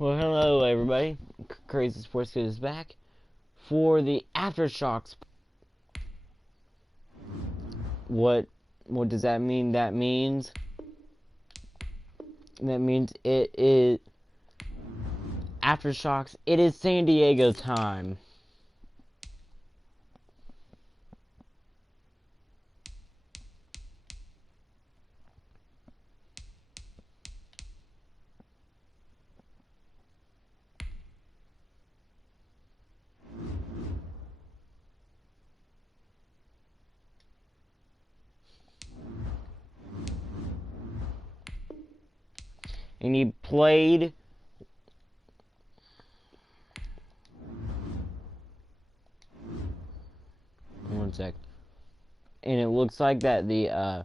Well, hello everybody. Crazy Sports Kid is back for the Aftershocks. What does that mean? That means it is Aftershocks. It is San Diego time. And he played one sec. And it looks like that the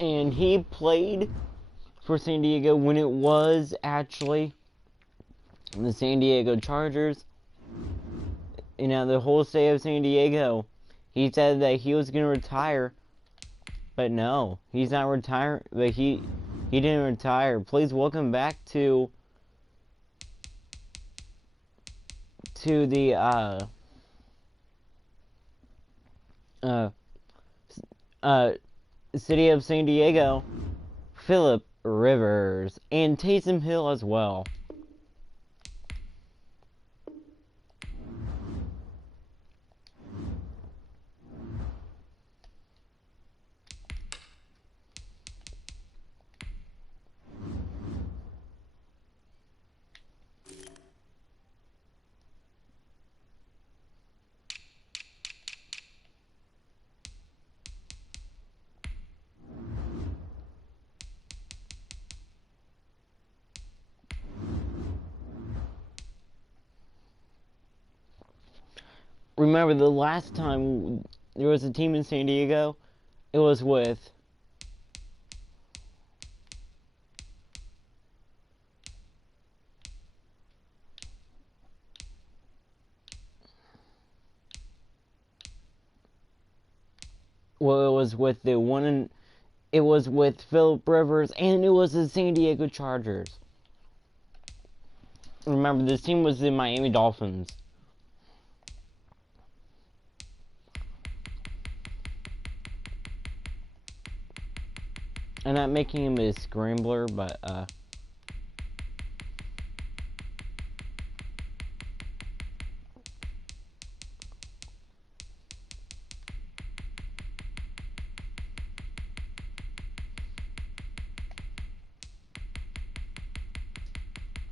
and he played for San Diego when it was actually the San Diego Chargers. You know, the whole state of San Diego. He said that he was going to retire, but no, he's not retiring. But he didn't retire. Please welcome back to the city of San Diego, Phillip Rivers, and Taysom Hill as well. Remember, the last time there was a team in San Diego, it was with it was with Phillip Rivers, and it was the San Diego Chargers. Remember, this team was the Miami Dolphins. I'm not making him a scrambler, but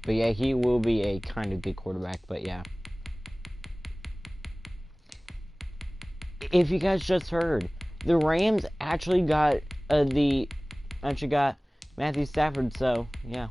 yeah, he will be a kind of good quarterback, but yeah. If you guys just heard, the Rams actually got Matthew Stafford, so yeah.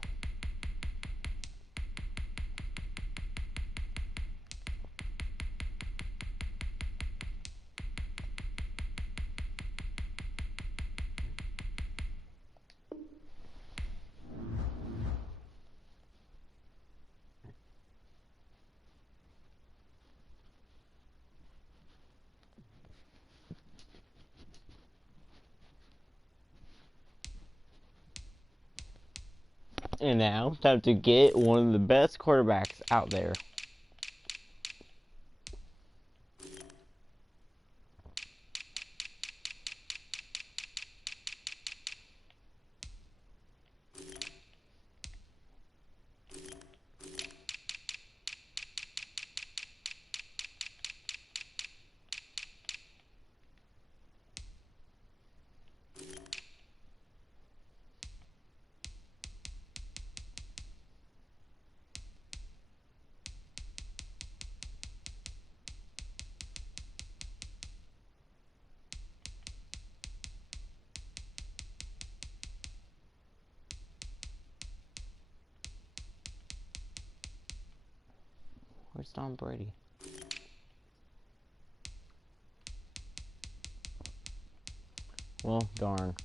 And now, time to get one of the best quarterbacks out there. Where's Tom Brady? Well, darn.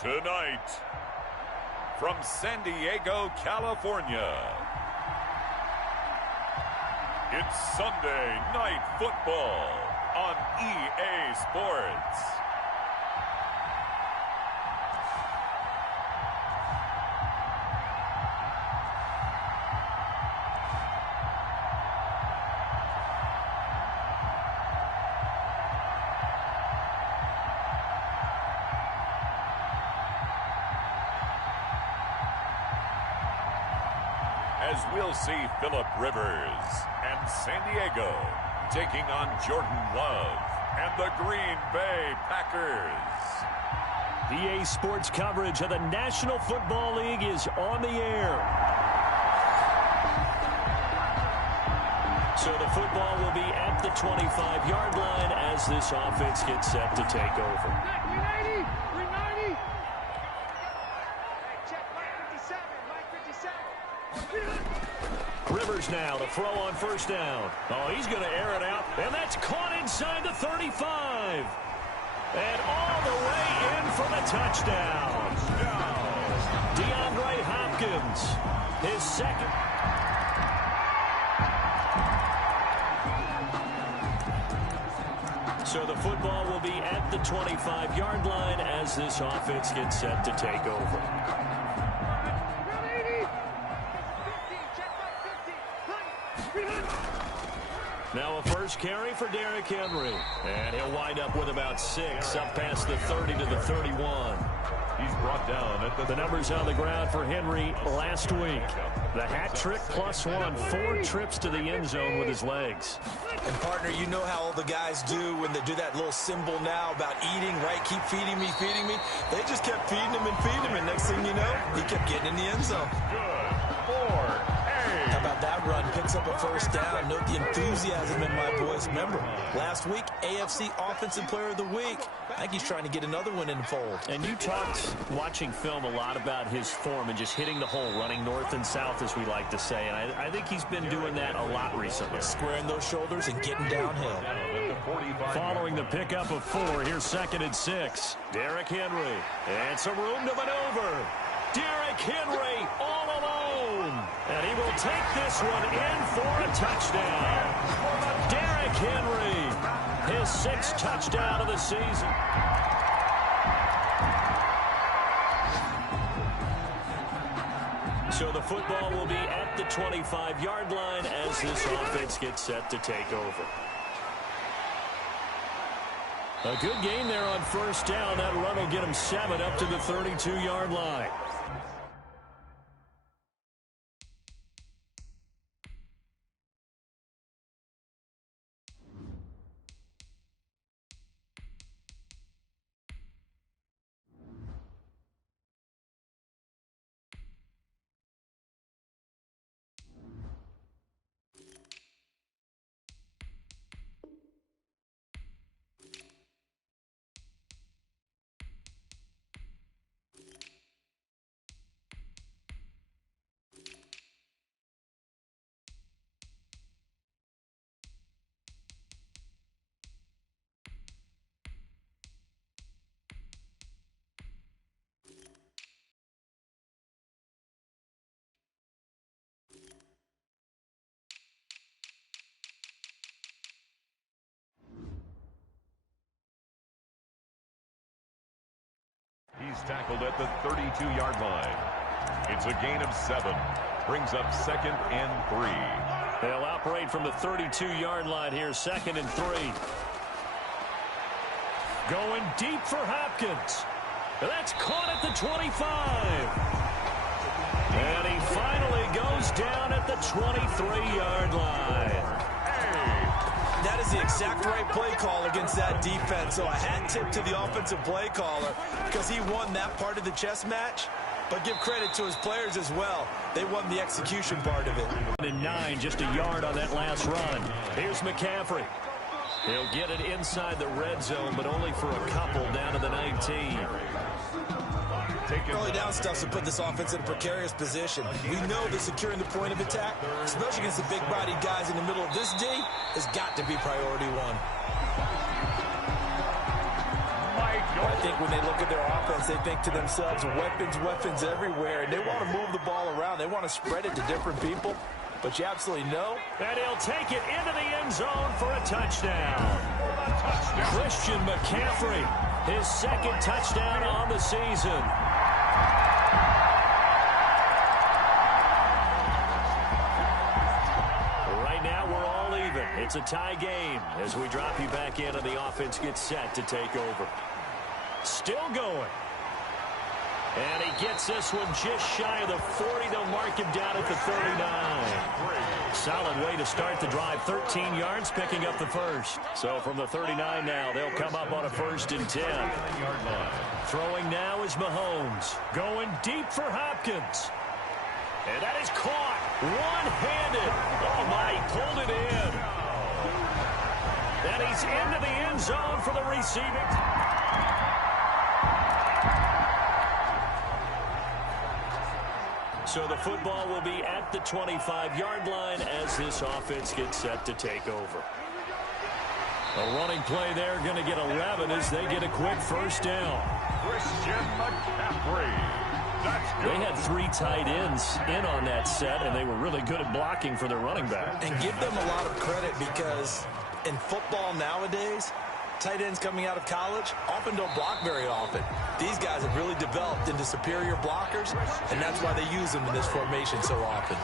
Tonight, from San Diego, California, it's Sunday Night Football on EA Sports. As we'll see Phillip Rivers and San Diego taking on Jordan Love and the Green Bay Packers. EA Sports coverage of the National Football League is on the air. So the football will be at the 25-yard line as this offense gets set to take over. Rivers now to throw on first down. Oh, he's going to air it out, and that's caught inside the 35. And all the way in for the touchdown. DeAndre Hopkins, his second. So the football will be at the 25-yard line as this offense gets set to take over. Now a first carry for Derrick Henry. And he'll wind up with about 6 up past the 30 to the 31. He's brought down at the numbers on the ground for Henry last week. The hat trick +1, 4 trips to the end zone with his legs. And partner, you know how all the guys do when they do that little symbol now about eating, right? Keep feeding me, feeding me. They just kept feeding him and feeding him, and next thing you know, he kept getting in the end zone. How about that run? Picks up a first down. Note the enthusiasm in my boys. Remember, last week, AFC Offensive Player of the Week. I think he's trying to get another one in the fold. And you talked, watching film, a lot about his form and just hitting the hole, running north and south, as we like to say. And I think he's been doing that a lot recently. Squaring those shoulders and getting downhill. Following the pickup of 4, here's 2nd and 6. Derrick Henry. And some room to maneuver. Derrick Henry all alone. And he will take this one in for a touchdown. Derrick Henry, his 6th touchdown of the season. So the football will be at the 25-yard line as this offense gets set to take over. A good gain there on first down. That run will get him 7 up to the 32-yard line. He's tackled at the 32-yard line. It's a gain of 7. Brings up 2nd and 3. They'll operate from the 32-yard line here, 2nd and 3. Going deep for Hopkins. That's caught at the 25. And he finally goes down at the 23-yard line. That is the exact right play call against that defense. So a hat tip to the offensive play caller because he won that part of the chess match. But give credit to his players as well. They won the execution part of it. And 9, just a yard on that last run. Here's McCaffrey. He'll get it inside the red zone, but only for a couple down to the 19. Early down stuff to put this offense in a precarious position. We know that securing the point of attack, especially against the big-bodied guys in the middle of this D, has got to be priority 1. I think when they look at their offense, they think to themselves, weapons everywhere, and they want to move the ball around. They want to spread it to different people, but you absolutely know. And he'll take it into the end zone for a touchdown. Christian McCaffrey, his second touchdown on the season. Right now, we're all even. It's a tie game as we drop you back in and the offense gets set to take over. Still going. And he gets this one just shy of the 40. They'll mark him down at the 39. Solid way to start the drive. 13 yards, picking up the first. So from the 39 now, they'll come up on a 1st and 10. Throwing now is Mahomes. Going deep for Hopkins. And that is caught. One-handed. Oh, my, he pulled it in. And he's into the end zone for the receiving. So the football will be at the 25-yard line as this offense gets set to take over. A running play there, going to get 11 as they get a quick first down. Christian McCaffrey. That's good. They had 3 tight ends in on that set, and they were really good at blocking for their running back. And give them a lot of credit because in football nowadays, tight ends coming out of college often don't block very often. These guys have really developed into superior blockers, and that's why they use them in this formation so often.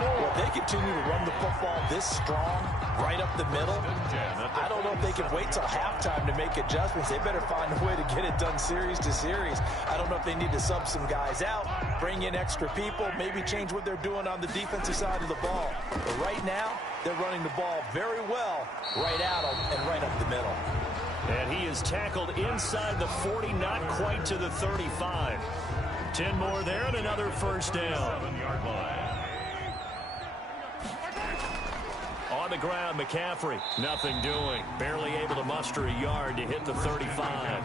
Well, if they continue to run the football this strong, right up the middle, I don't know if they can wait till halftime to make adjustments. They better find a way to get it done series to series. I don't know if they need to sub some guys out, bring in extra people, maybe change what they're doing on the defensive side of the ball. But right now, they're running the ball very well right at them and right up the middle. And he is tackled inside the 40, not quite to the 35. 10 more there and another first down. On the ground, McCaffrey, nothing doing. Barely able to muster a yard to hit the 35.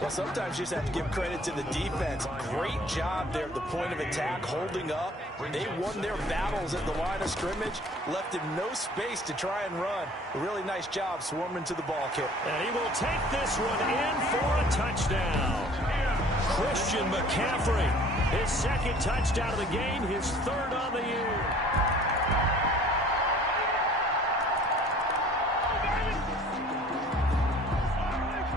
Well, sometimes you just have to give credit to the defense. Great job there at the point of attack, holding up. They won their battles at the line of scrimmage, left him no space to try and run. A really nice job swarming to the ball kick. And he will take this one in for a touchdown. Christian McCaffrey, his second touchdown of the game, his 3rd on the year.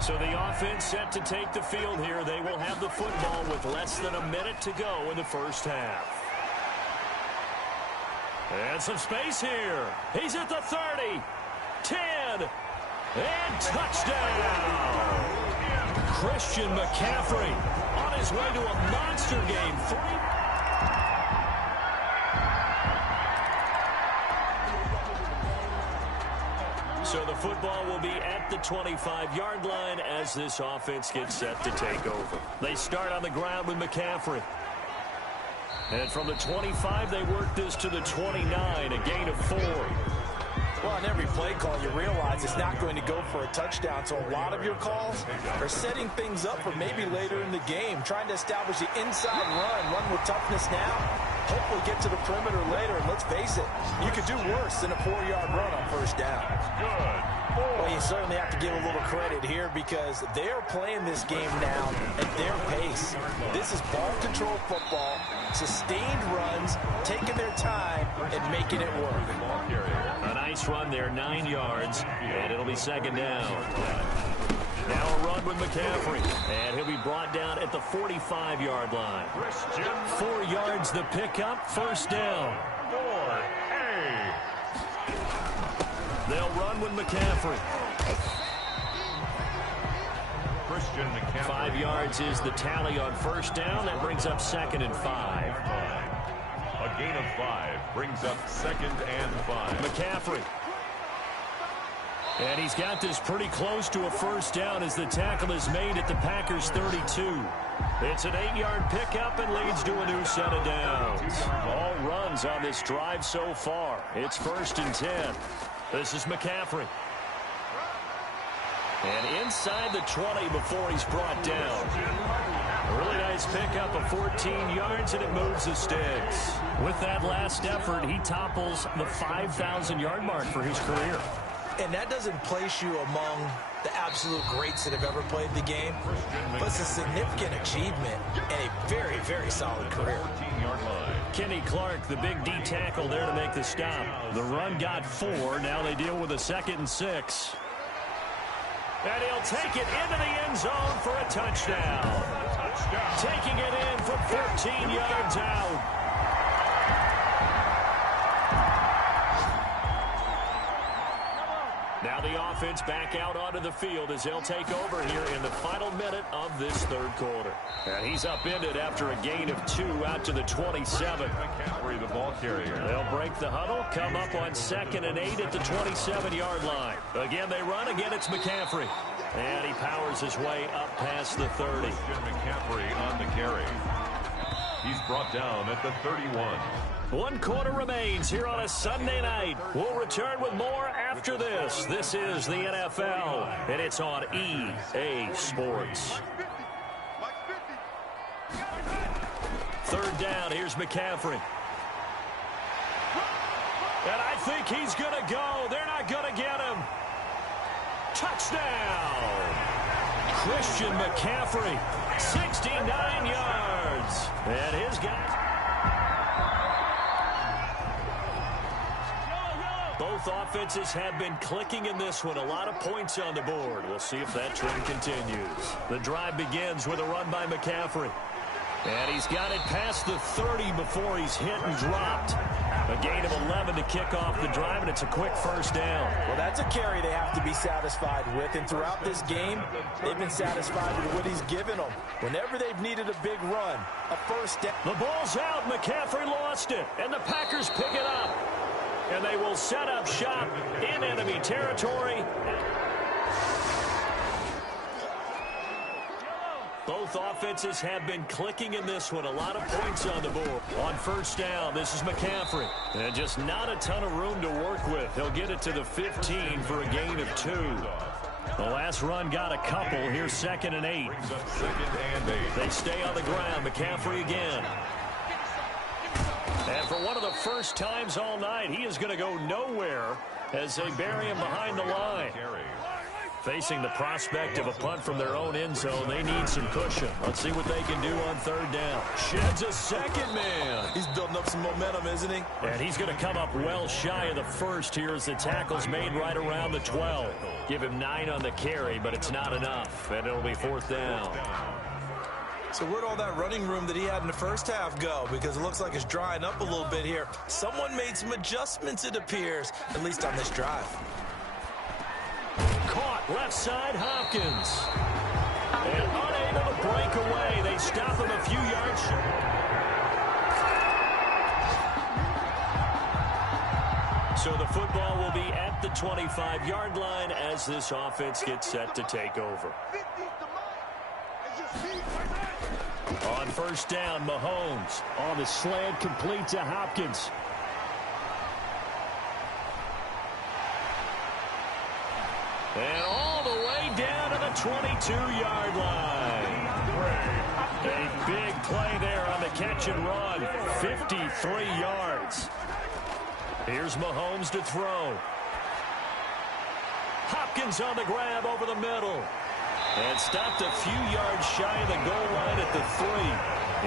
So the offense set to take the field here. They will have the football with less than a minute to go in the first half. And some space here. He's at the 30, 10, and touchdown. Christian McCaffrey on his way to a monster game. 3. So the football will be at the 25-yard line as this offense gets set to take over. They start on the ground with McCaffrey. And from the 25, they work this to the 29, a gain of 4. Well, on every play call, you realize it's not going to go for a touchdown. So a lot of your calls are setting things up for maybe later in the game, trying to establish the inside run with toughness now, hopefully get to the perimeter later. And let's face it, you could do worse than a 4-yard run on first down. Good. Well, you certainly have to give a little credit here because they're playing this game now at their pace. This is ball control football, sustained runs, taking their time, and making it work. A nice run there, 9 yards, and it'll be 2nd down. Now a run with McCaffrey, and he'll be brought down at the 45-yard line. 4 yards the pickup, first down. They'll run with McCaffrey. Christian McCaffrey. 5 yards is the tally on first down. That brings up 2nd and 5. A gain of 5 brings up 2nd and 5. McCaffrey. And he's got this pretty close to a first down as the tackle is made at the Packers' 32. It's an 8-yard pickup and leads to a new set of downs. All runs on this drive so far. It's 1st and 10. This is McCaffrey. And inside the 20 before he's brought down. A really nice pickup of 14 yards, and it moves the sticks. With that last effort, he topples the 5,000-yard mark for his career. And that doesn't place you among the absolute greats that have ever played the game, but it's a significant achievement and a very, very solid career. Kenny Clark, the big D tackle there to make the stop. The run got 4. Now they deal with a 2nd and 6. And he'll take it into the end zone for a touchdown. Taking it in from 14 yards out. Now the offense back out onto the field as they'll take over here in the final minute of this 3rd quarter. And he's upended after a gain of 2 out to the 27. McCaffrey, the ball carrier. They'll break the huddle, come up on 2nd and 8 at the 27-yard line. Again, they run. Again, it's McCaffrey. And he powers his way up past the 30. McCaffrey on the carry. He's brought down at the 31. 1 quarter remains here on a Sunday night. We'll return with more after this. This is the NFL, and it's on EA Sports. 3rd down, here's McCaffrey. And I think he's going to go. They're not going to get him. Touchdown! Christian McCaffrey, 69 yards. And his guys... Both offenses have been clicking in this one. A lot of points on the board. We'll see if that trend continues. The drive begins with a run by McCaffrey. And he's got it past the 30 before he's hit and dropped. A gain of 11 to kick off the drive, and it's a quick 1st down. Well, that's a carry they have to be satisfied with. And throughout this game, they've been satisfied with what he's given them. Whenever they've needed a big run, a 1st down. The ball's out. McCaffrey lost it, and the Packers pick it up. And they will set up shop in enemy territory. Both offenses have been clicking in this one. A lot of points on the board. On 1st down, this is McCaffrey. And just not a ton of room to work with. He'll get it to the 15 for a gain of 2. The last run got a couple. Here's 2nd and 8. 2nd and 8. They stay on the ground. McCaffrey again. And for one of the first times all night, he is going to go nowhere as they bury him behind the line. Facing the prospect of a punt from their own end zone, they need some cushion. Let's see what they can do on 3rd down. Sheds a 2nd man. He's building up some momentum, isn't he? And he's going to come up well shy of the 1st here as the tackle's made right around the 12. Give him 9 on the carry, but it's not enough. And it'll be 4th down. So where'd all that running room that he had in the 1st half go? Because it looks like it's drying up a little bit here. Someone made some adjustments, it appears, at least on this drive. Caught left side, Hopkins. And unable to break away. They stop him a few yards short. So the football will be at the 25-yard line as this offense gets set to take over. On 1st down, Mahomes on the slant, complete to Hopkins. And all the way down to the 22-yard line. A big play there on the catch and run. 53 yards. Here's Mahomes to throw. Hopkins on the grab over the middle. And stopped a few yards shy of the goal line at the 3.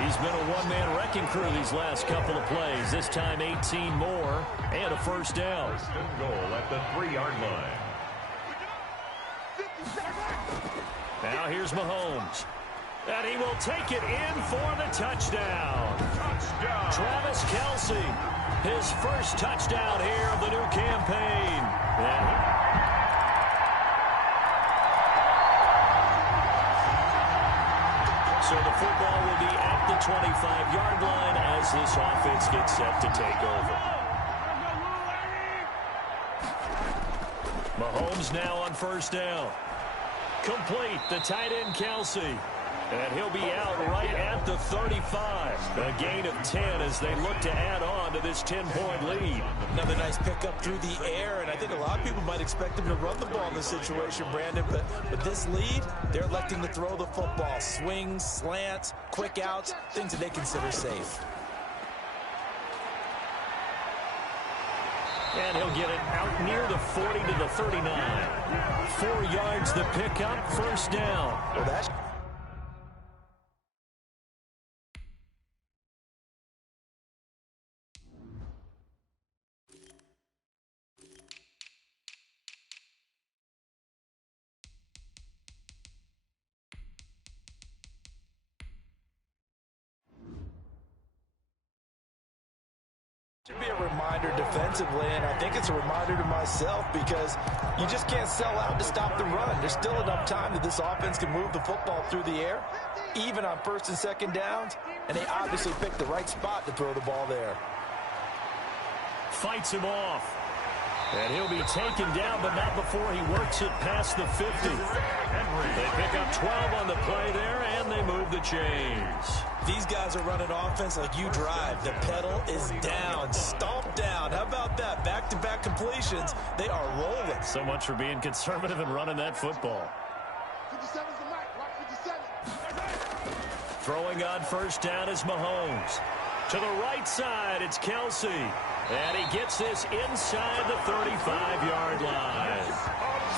He's been a one-man wrecking crew these last couple of plays. This time 18 more and a 1st down. 1st and goal at the 3-yard line. Now here's Mahomes. And he will take it in for the touchdown. Travis Kelce, his 1st touchdown here of the new campaign. So the football will be at the 25-yard line as this offense gets set to take over. Mahomes now on 1st down. Complete, the tight end Kelce. And he'll be out right at the 35. A gain of 10 as they look to add on to this 10-point lead. Another nice pickup through the air, and I think a lot of people might expect him to run the ball in this situation, Brandon. But with this lead, they're electing to throw the football. Swings, slants, quick outs, things that they consider safe. And he'll get it out near the 40 to the 39. 4 yards the pickup, first down. Well, that's should be a reminder defensively, and I think it's a reminder to myself because you just can't sell out to stop the run. There's still enough time that this offense can move the football through the air, even on first and second downs, and they obviously picked the right spot to throw the ball there. Fights him off. And he'll be taken down, but not before he works it past the 50. They pick up 12 on the play there, and they move the chains. These guys are running offense like you drive. The pedal is down, stomp down. How about that? Back-to-back completions. They are rolling. So much for being conservative and running that football. 57's the mic. Watch 57. Throwing on first down is Mahomes. To the right side, it's Kelsey. And he gets this inside the 35-yard line.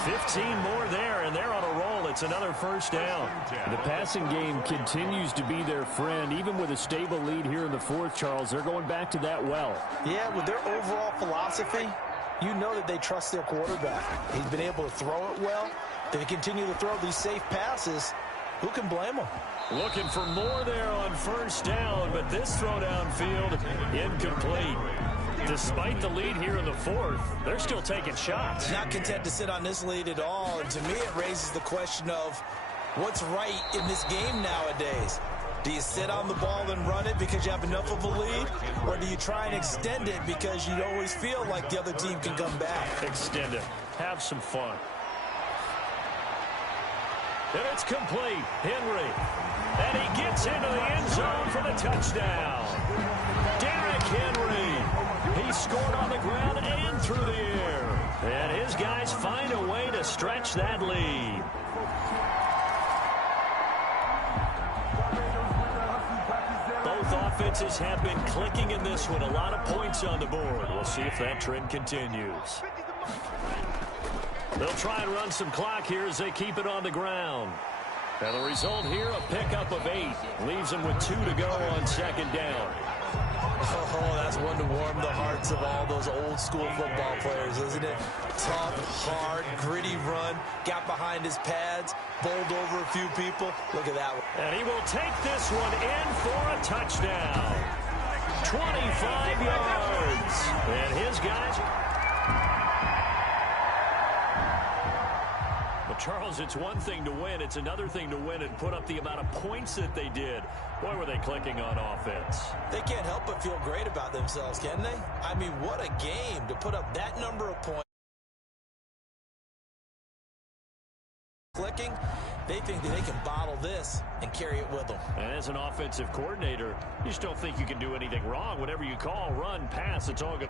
15 more there, and they're on a roll. It's another first down. The passing game continues to be their friend. Even with a stable lead here in the fourth, Charles, they're going back to that well. Yeah, with their overall philosophy, you know that they trust their quarterback. He's been able to throw it well. They continue to throw these safe passes. Who can blame them? Looking for more there on first down, but this throw downfield incomplete. Despite the lead here in the fourth, they're still taking shots. Not content to sit on this lead at all. And to me, it raises the question of what's right in this game nowadays. Do you sit on the ball and run it because you have enough of a lead? Or do you try and extend it because you always feel like the other team can come back? Extend it. Have some fun. And it's complete. Henry. And he gets into the end zone for the touchdown. Derrick Henry. He scored on the ground and through the air. And his guys find a way to stretch that lead. Both offenses have been clicking in this one. A lot of points on the board. We'll see if that trend continues. They'll try and run some clock here as they keep it on the ground. And the result here, a pickup of 8. Leaves them with 2 to go on second down. Oh, that's one to warm the hearts of all those old-school football players, isn't it? Tough, hard, gritty run. Got behind his pads, bowled over a few people. Look at that one. And he will take this one in for a touchdown. 25 yards. And his guys... But Charles, it's one thing to win. It's another thing to win and put up the amount of points that they did. Boy, were they clicking on offense. They can't help but feel great about themselves, can they? I mean, what a game to put up that number of points. Clicking, they think that they can bottle this and carry it with them. And as an offensive coordinator, you just don't think you can do anything wrong. Whatever you call, run, pass, it's all good.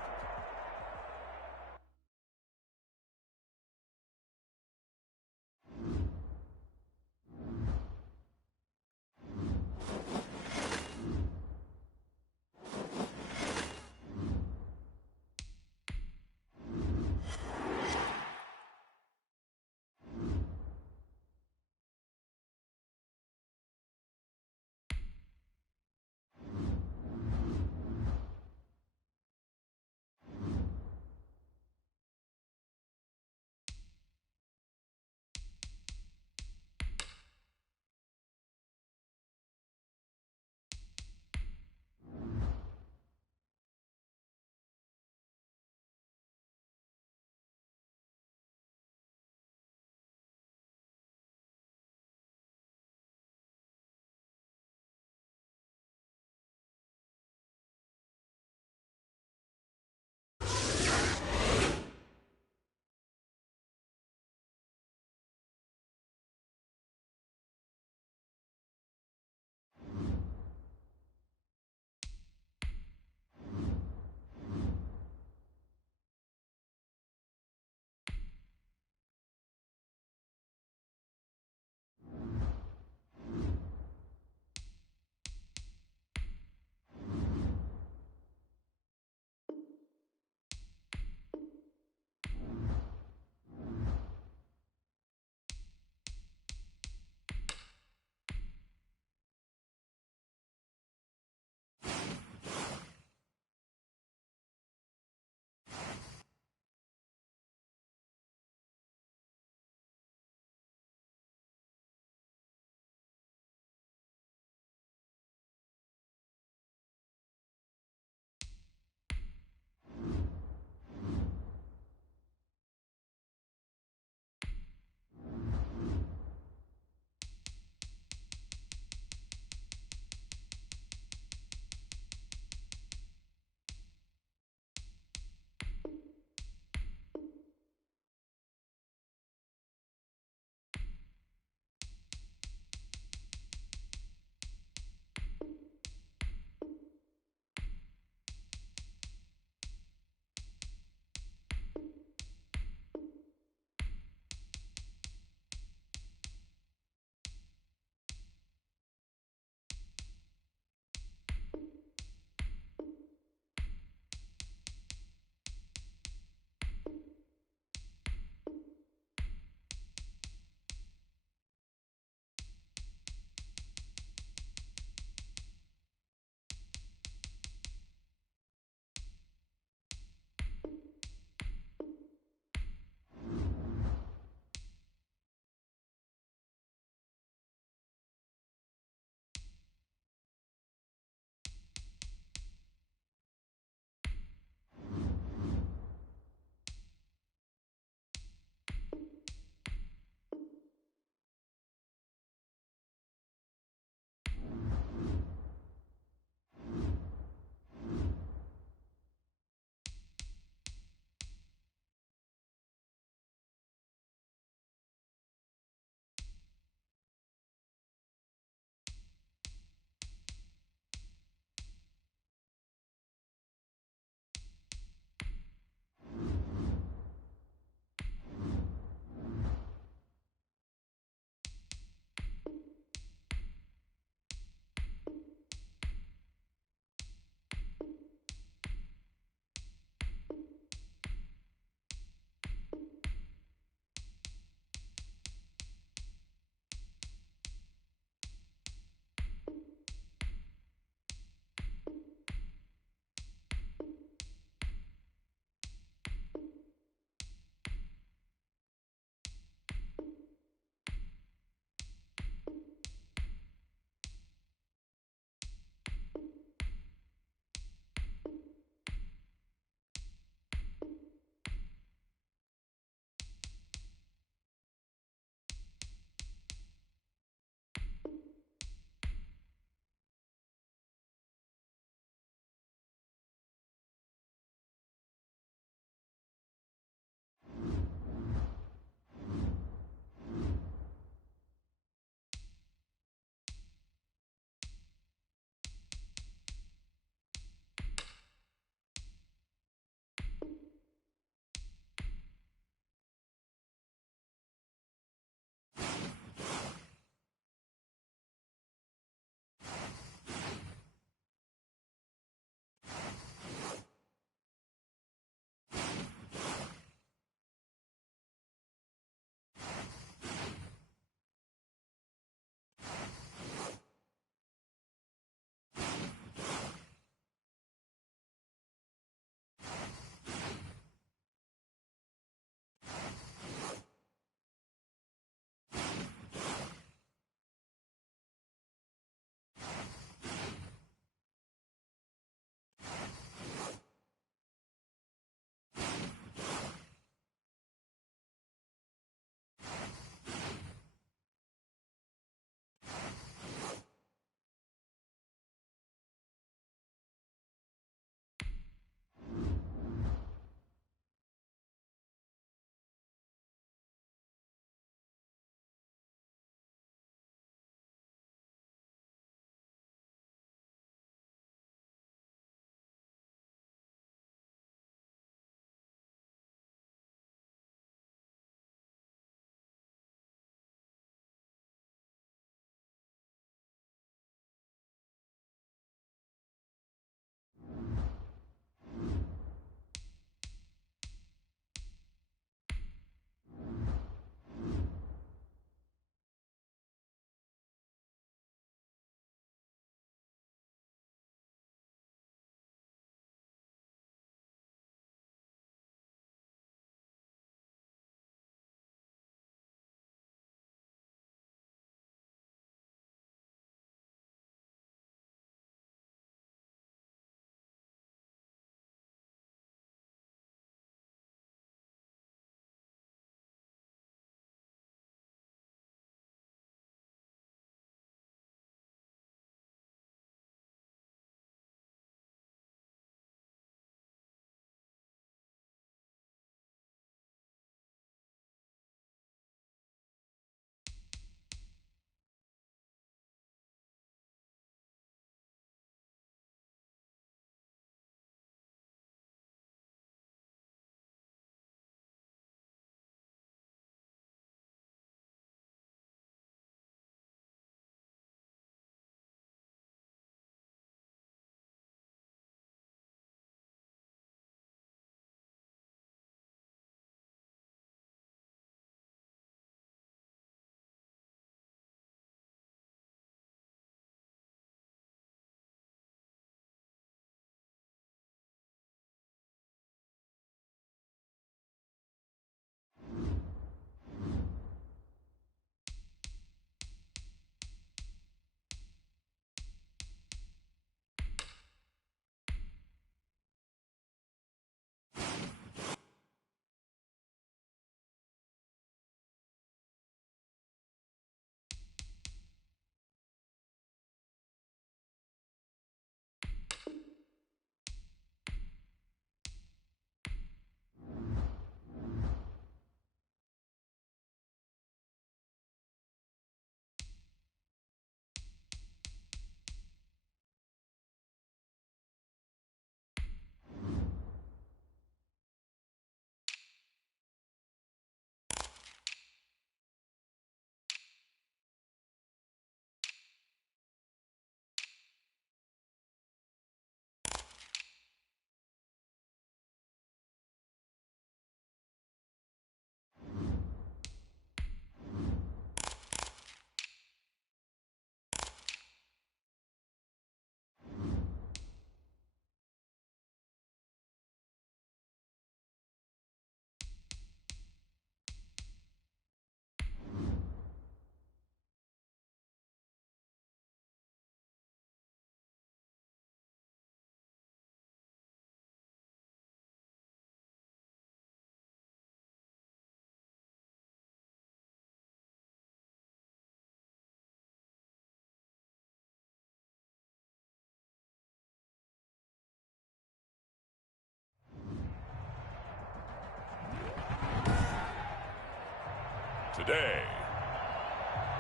day,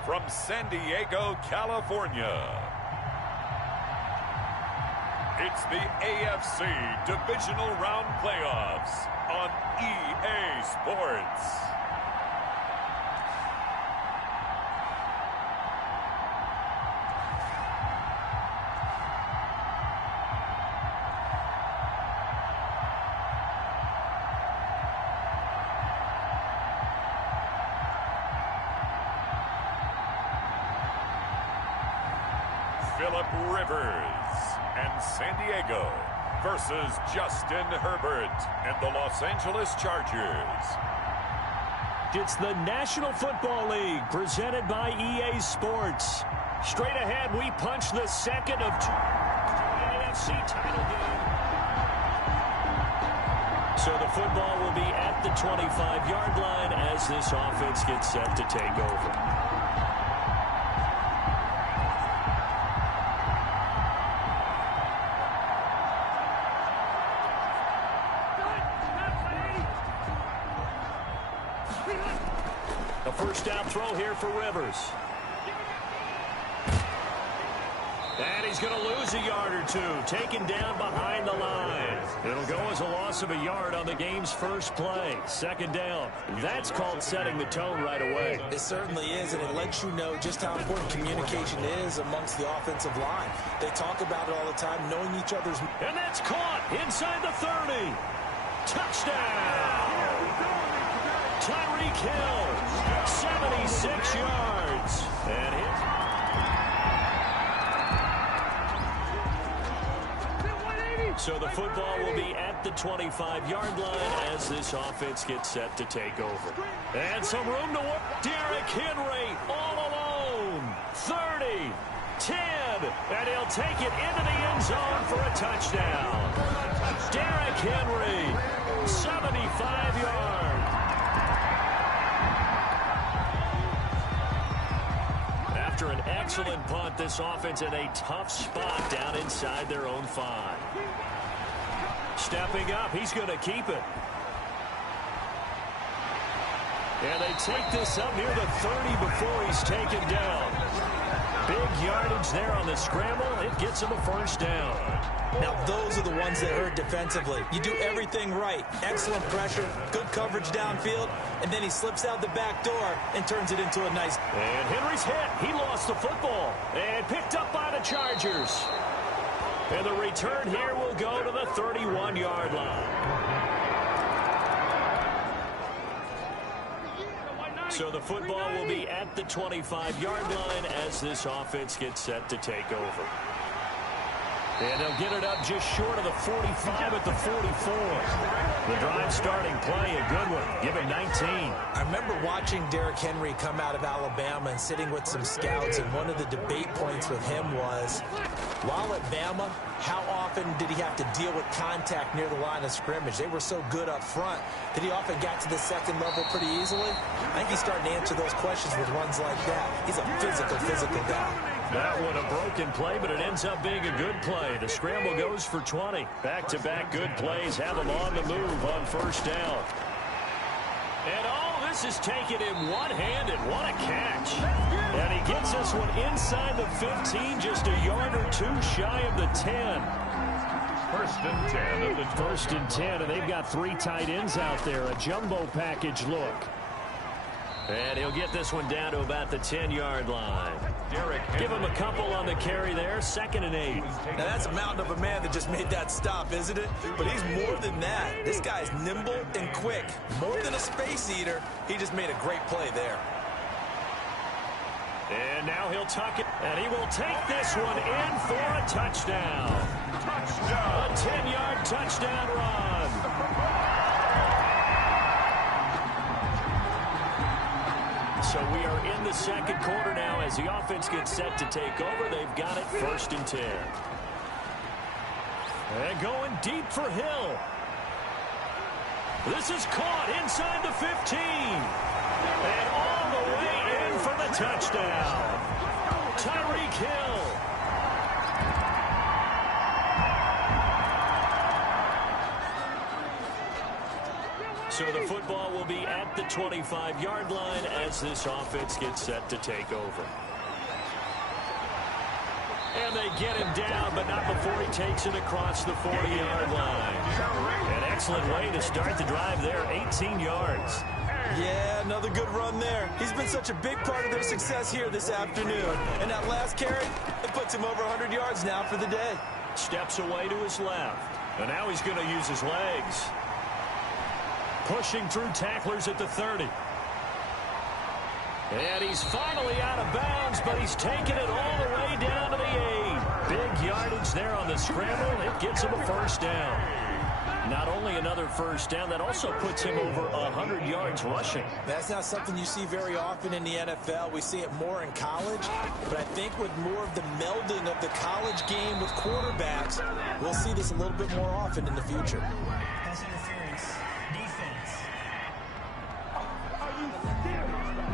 from San Diego, California, it's the AFC Divisional Round Playoffs on EA Sports. Philip Rivers and San Diego versus Justin Herbert and the Los Angeles Chargers. It's the National Football League presented by EA Sports. Straight ahead, we punch the second of two AFC title game. So the football will be at the 25-yard line as this offense gets set to take over. A first down throw here for Rivers. And he's going to lose a yard or two, taken down behind the line. It'll go as a loss of a yard on the game's first play. Second down. That's called setting the tone right away. It certainly is, and it lets you know just how important communication is amongst the offensive line. They talk about it all the time, knowing each other's... And that's caught inside the 30. Touchdown! Tyreek Hill, 76 yards. And so the football will be at the 25-yard line as this offense gets set to take over. And some room to work. Derrick Henry all alone. 30, 10, and he'll take it into the end zone for a touchdown. Derrick Henry, 75 yards. After an excellent punt, this offense in a tough spot down inside their own 5. Stepping up, he's going to keep it. And they take this up near the 30 before he's taken down. Big yardage there on the scramble. It gets him a first down. Now, those are the ones that hurt defensively. You do everything right. Excellent pressure, good coverage downfield, and then he slips out the back door and turns it into a nice... And Henry's hit. He lost the football and picked up by the Chargers. And the return here will go to the 31-yard line. So the football will be at the 25-yard line as this offense gets set to take over. And they'll get it up just short of the 45 at the 44. The drive starting play, a good one. Give it 19. I remember watching Derrick Henry come out of Alabama and sitting with some scouts, and one of the debate points with him was, while at Bama, how often did he have to deal with contact near the line of scrimmage? They were so good up front that he often got to the second level pretty easily. I think he's starting to answer those questions with runs like that. He's a physical guy. That one a broken play, but it ends up being a good play. The scramble goes for 20. Back-to-back good plays have him on the move on first down. And all this is taken him one-handed. What a catch. And he gets this one inside the 15, just a yard or two shy of the 10. First and 10 of the First and 10, and they've got 3 tight ends out there. A jumbo package look. And he'll get this one down to about the 10-yard line. Give him a couple on the carry there. 2nd and 8. Now that's a mountain of a man that just made that stop, isn't it? But he's more than that. This guy's nimble and quick. More than a space eater. He just made a great play there. And now he'll tuck it. And he will take this one in for a touchdown. A 10-yard touchdown run. So we are in the second quarter now as the offense gets set to take over. They've got it 1st and 10. And going deep for Hill. This is caught inside the 15. And all the way in for the touchdown. Tyreek Hill. So the football will be at the 25-yard line as this offense gets set to take over. And they get him down, but not before he takes it across the 40-yard line. An excellent way to start the drive there, 18 yards. Yeah, another good run there. He's been such a big part of their success here this afternoon. And that last carry, it puts him over 100 yards now for the day. Steps away to his left. And now he's going to use his legs. Pushing through tacklers at the 30. And he's finally out of bounds, but he's taken it all the way down to the 8. Big yardage there on the scramble. It gets him a first down. Not only another first down, that also puts him over 100 yards rushing. That's not something you see very often in the NFL. We see it more in college. But I think with more of the melding of the college game with quarterbacks, we'll see this a little bit more often in the future. Pass interference. Defense.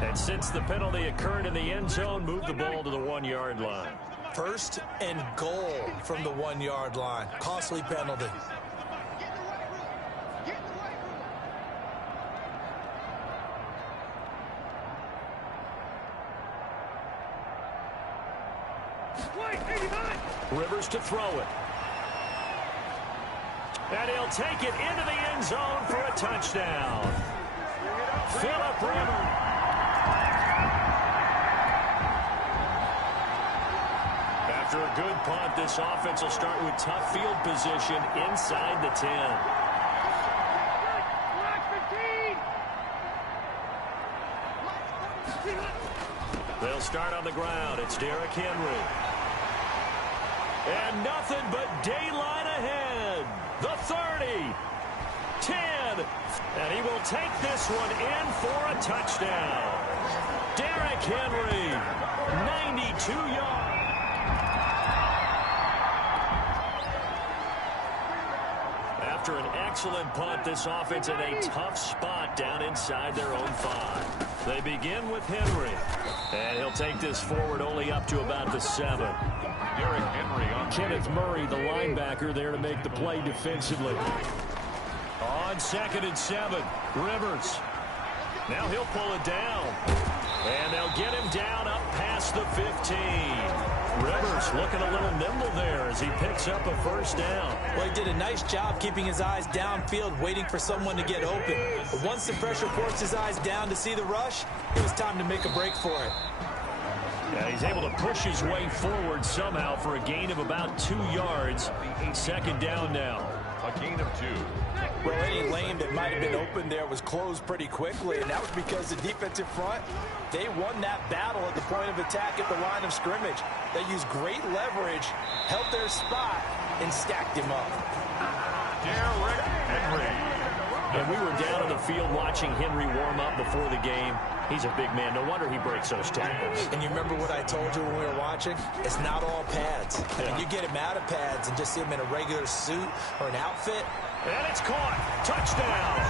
And since the penalty occurred in the end zone, move the ball to the 1-yard line. First and goal from the 1-yard line. Costly penalty. Rivers to throw it. And he'll take it into the end zone for a touchdown. Phillip Rivers. After a good punt, this offense will start with tough field position inside the 10. They'll start on the ground. It's Derrick Henry. And nothing but daylight ahead. The 30, 10, and he will take this one in for a touchdown. Derrick Henry, 92 yards. After an excellent punt, this offense in a tough spot down inside their own 5. They begin with Henry, and he'll take this forward only up to about the 7. Derrick Henry on Kenneth Murray, the linebacker, there to make the play defensively. On 2nd and 7, Rivers. Now he'll pull it down. And they'll get him down up past the 15. Rivers looking a little nimble there as he picks up a first down. Well, he did a nice job keeping his eyes downfield, waiting for someone to get open. But once the pressure forced his eyes down to see the rush, it was time to make a break for it. Yeah, he's able to push his way forward somehow for a gain of about 2 yards. 2nd down now. a gain of 2. Well, any lane that might have been open there was closed pretty quickly, and that was because the defensive front, they won that battle at the point of attack at the line of scrimmage. They used great leverage, held their spot, and stacked him up. Derrick Henry. And we were down on the field watching Henry warm up before the game. He's a big man. No wonder he breaks those tackles. And you remember what I told you when we were watching? It's not all pads. I mean, you get him out of pads and just see him in a regular suit or an outfit. And it's caught. Touchdown.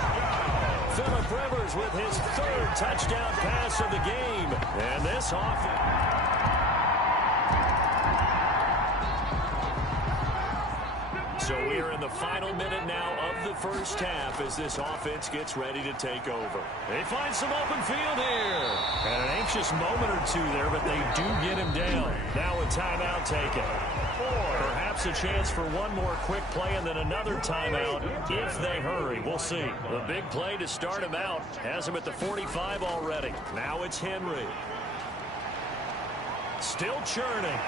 Phillip Rivers with his 3rd touchdown pass of the game. And this offense. So we are in the final minute now of the first half as this offense gets ready to take over. They find some open field here. And an anxious moment or two there, but they do get him down. Now a timeout taken. Perhaps a chance for one more quick play and then another timeout if they hurry. We'll see. The big play to start him out has him at the 45 already. Now it's Henry. Still churning.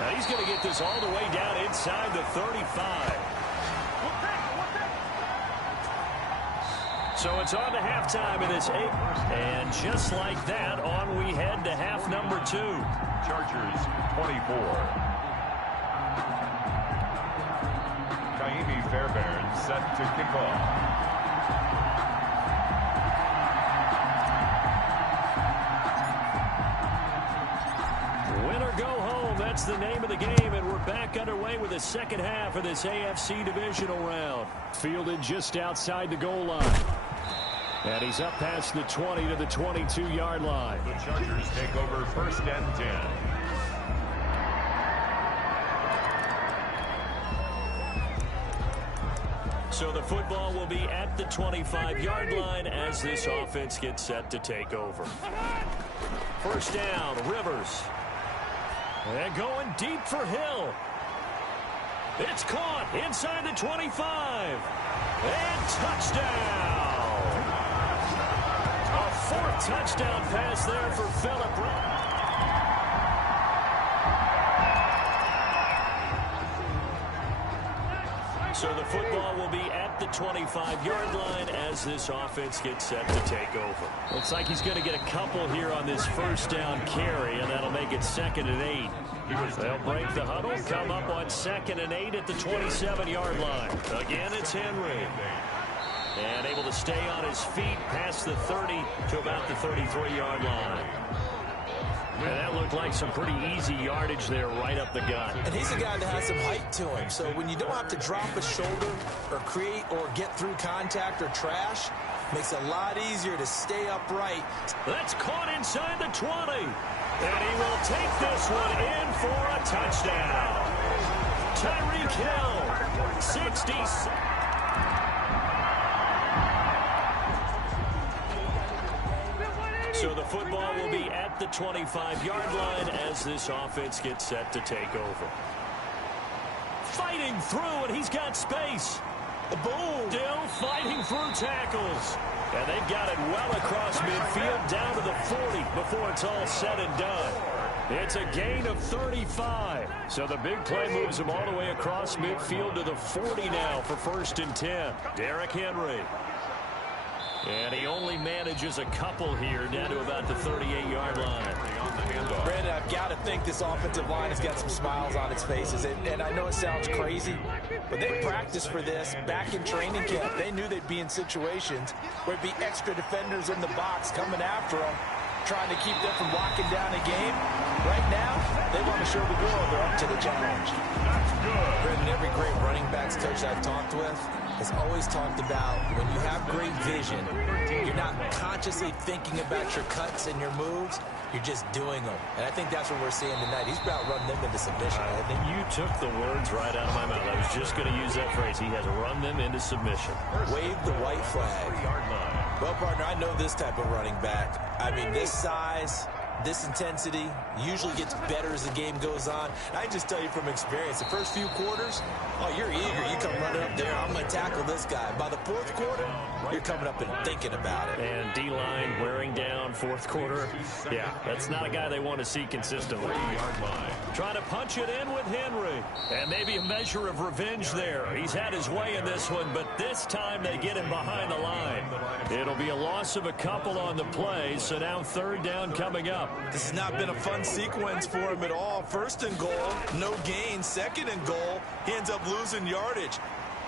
Now he's going to get this all the way down inside the 35. So it's on to halftime in this 8. And just like that, on we head to half number 2. Chargers 24. Kaimi Fairbairn set to kick off. Win or go home, that's the name of the game, and we're back underway with the second half of this AFC divisional round. Fielded just outside the goal line. And he's up past the 20 to the 22-yard line. The Chargers take over 1st and 10. So the football will be at the 25-yard line as this offense gets set to take over. First down, Rivers. And going deep for Hill. It's caught inside the 25. And touchdown. A fourth touchdown pass there for Phillip. So the football will be at the 25-yard line as this offense gets set to take over. Looks like he's going to get a couple here on this first down carry, and that'll make it 2nd and 8. They'll break the huddle, come up on 2nd and 8 at the 27-yard line. Again, it's Henry. And able to stay on his feet past the 30 to about the 33-yard line. And that looked like some pretty easy yardage there right up the gut. And he's a guy that has some height to him. So when you don't have to drop a shoulder or create or get through contact or trash, makes it a lot easier to stay upright. That's caught inside the 20. And he will take this one in for a touchdown. Tyreek Hill, 66. So the football will be at the 25-yard line as this offense gets set to take over. Fighting through, and he's got space. Boom! Still fighting through tackles. And they've got it well across midfield down to the 40 before it's all said and done. It's a gain of 35. So the big play moves him all the way across midfield to the 40 now for 1st and 10. Derrick Henry. And he only manages a couple here down to about the 38-yard line. Brandon, I've got to think this offensive line has got some smiles on its faces. And I know it sounds crazy, but they practiced for this back in training camp. They knew they'd be in situations where it'd be extra defenders in the box coming after them, trying to keep them from locking down a game. Right now, they want to show the world they're up to the challenge. Brandon, every great running backs coach I've talked with has always talked about when you have great vision, you're not consciously thinking about your cuts and your moves, you're just doing them. And I think that's what we're seeing tonight. He's about running them into submission. I think you took the words right out of my mouth. I was just going to use that phrase. He has run them into submission. Wave the white flag. Well, partner, I know this type of running back. I mean, this size, this intensity usually gets better as the game goes on. I just tell you from experience, the first few quarters, oh, you're eager. You come running up there, I'm going to tackle this guy. By the 4th quarter, you're coming up and thinking about it. And D-line wearing down 4th quarter. Yeah, that's not a guy they want to see consistently. Trying to punch it in with Henry. And maybe a measure of revenge there. He's had his way in this one, but this time they get him behind the line. It'll be a loss of a couple on the play, so now 3rd down coming up. This has not been a fun sequence for him at all. 1st and goal, no gain. 2nd and goal, he ends up losing yardage.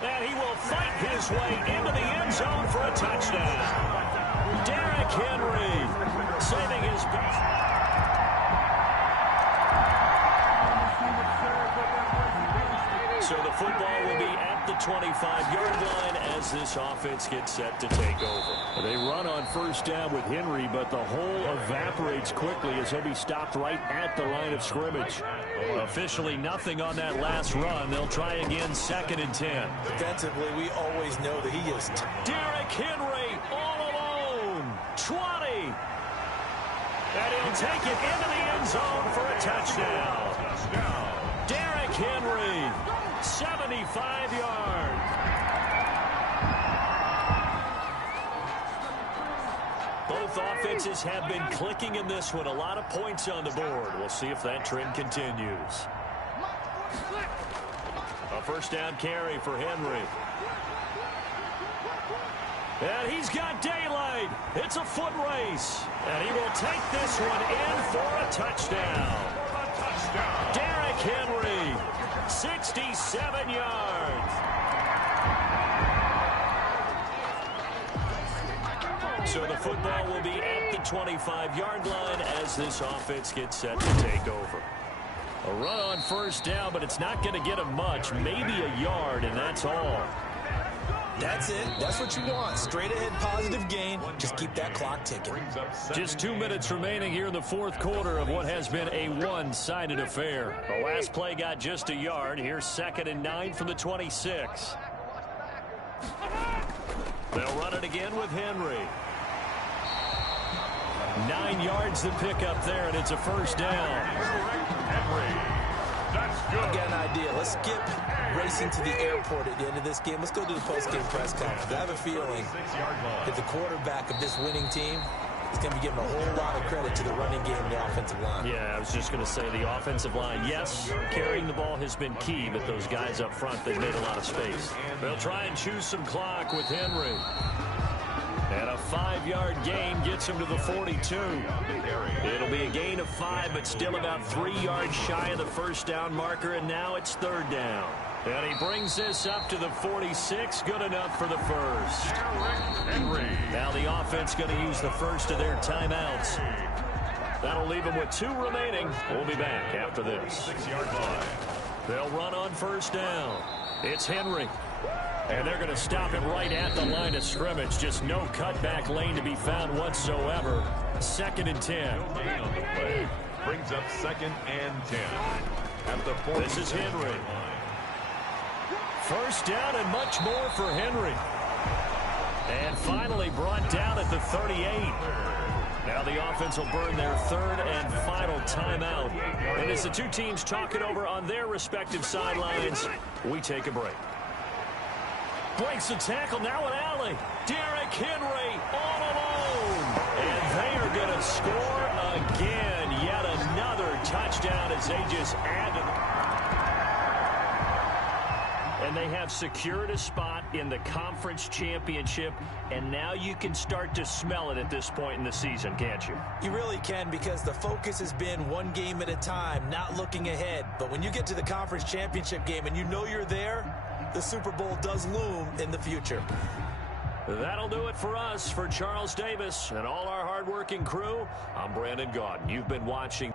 And he will fight his way into the end zone for a touchdown. Derrick Henry saving his best. So the football will be at the 25-yard line as this offense gets set to take over. They run on 1st down with Henry, but the hole evaporates quickly as he'll be stopped right at the line of scrimmage. Officially nothing on that last run. They'll try again 2nd and 10. Defensively, we always know that he is. Derrick Henry all alone. 20. And he'll take it into the end zone for a touchdown. Derrick Henry, 75 yards. Both offenses have been clicking in this one. A lot of points on the board. We'll see if that trend continues. A 1st down carry for Henry. And he's got daylight. It's a foot race. And he will take this one in for a touchdown. Derrick Henry, 67 yards. So the football will be at the 25-yard line as this offense gets set to take over. A run on 1st down, but it's not going to get him much. Maybe a yard, and that's all. That's it. That's what you want. Straight ahead positive gain. Just keep that clock ticking. Just 2 minutes remaining here in the 4th quarter of what has been a one-sided affair. The last play got just a yard. Here's 2nd and 9 from the 26. They'll run it again with Henry. 9 yards to pick up there, and it's a first down. I've got an idea. Let's skip racing to the airport at the end of this game. Let's go to the post-game press conference. I have a feeling that the quarterback of this winning team is going to be giving a whole lot of credit to the running game and the offensive line. Yeah, I was just going to say the offensive line, yes, carrying the ball has been key, but those guys up front, they've made a lot of space. They'll try and choose some clock with Henry. And a 5-yard gain gets him to the 42. It'll be a gain of 5, but still about 3 yards shy of the first down marker, and now it's third down. And he brings this up to the 46. Good enough for the first. Now the offense going to use the first of their timeouts. That'll leave them with 2 remaining. We'll be back after this. 6-yard line. They'll run on first down. It's Henry. And they're going to stop it right at the line of scrimmage. Just no cutback lane to be found whatsoever. 2nd and 10. Gain on the play. Brings up 2nd and 10. At the 40. This is Henry. First down and much more for Henry. And finally brought down at the 38. Now the offense will burn their 3rd and final timeout. And as the two teams talk it over on their respective sidelines, we take a break. Breaks the tackle, now an alley. Derrick Henry all alone. And they are going to score again. Yet another touchdown as they just add to and they have secured a spot in the conference championship, and now you can start to smell it at this point in the season, can't you? You really can, because the focus has been one game at a time, not looking ahead. But when you get to the conference championship game and you know you're there, the Super Bowl does loom in the future. That'll do it for us. For Charles Davis and all our hardworking crew, I'm Brandon Gaudin. You've been watching